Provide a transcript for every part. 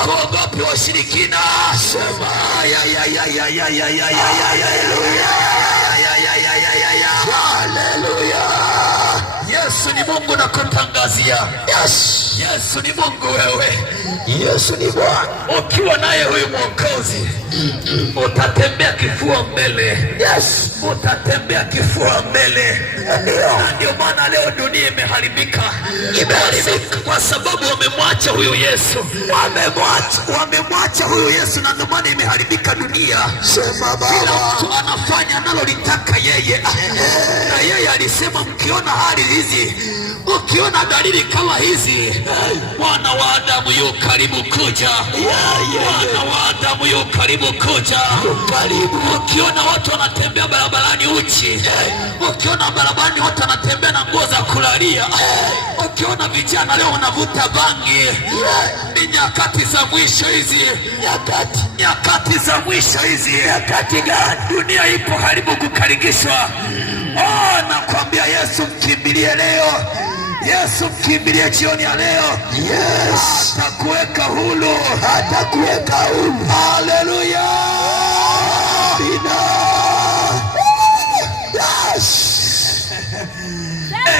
Hawaogopi washirikina. Sema haleluya. Yesu ni Mungu na kutangazia. Yes. Yesu ni Mungu wewe. Yesu ni Bwana. Ukiwa naye huyu Mwokozi, utatembea kifua mbele. Yes. Utatembea kifua mbele. Ndio maana leo dunia imeharibika. Kwa sababu wamemwacha huyu Yesu. Wamemwacha huyu Yesu, na ndio maana imeharibika dunia. Sema Baba. Kila mtu anafanya analolitaka yeye. Na yeye alisema mkiona hali hizi, ukiona dalili kama hizi, Mwana wa Adamu yu karibu kuja. Mwana wa Adamu yu karibu kuja. Ukiona watu wanatembea barabarani uchi, ukiona barabarani watu wanatembea na nguo za kulalia, ukiona vijana leo wanavuta bangi, ni nyakati za mwisho hizi. Nyakati za mwisho hizi. Nyakati gani? Dunia ipo karibu kukarigishwa. Nakwambia Yesu mkimbilie leo. Yesu mkimbilie jioni ya leo. Yes. Atakuweka huru. Atakuweka huru. Haleluya. Yes.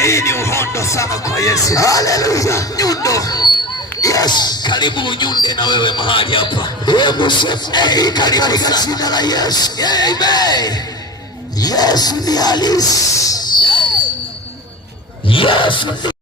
Hii ni uhondo sana kwa Yesu. Haleluya. Nyundo. Yes. Karibu unyunde na wewe mahali hapa. Hebu sema karibu kwa jina la Yesu. Amen. Yesu ni halisi. Yesu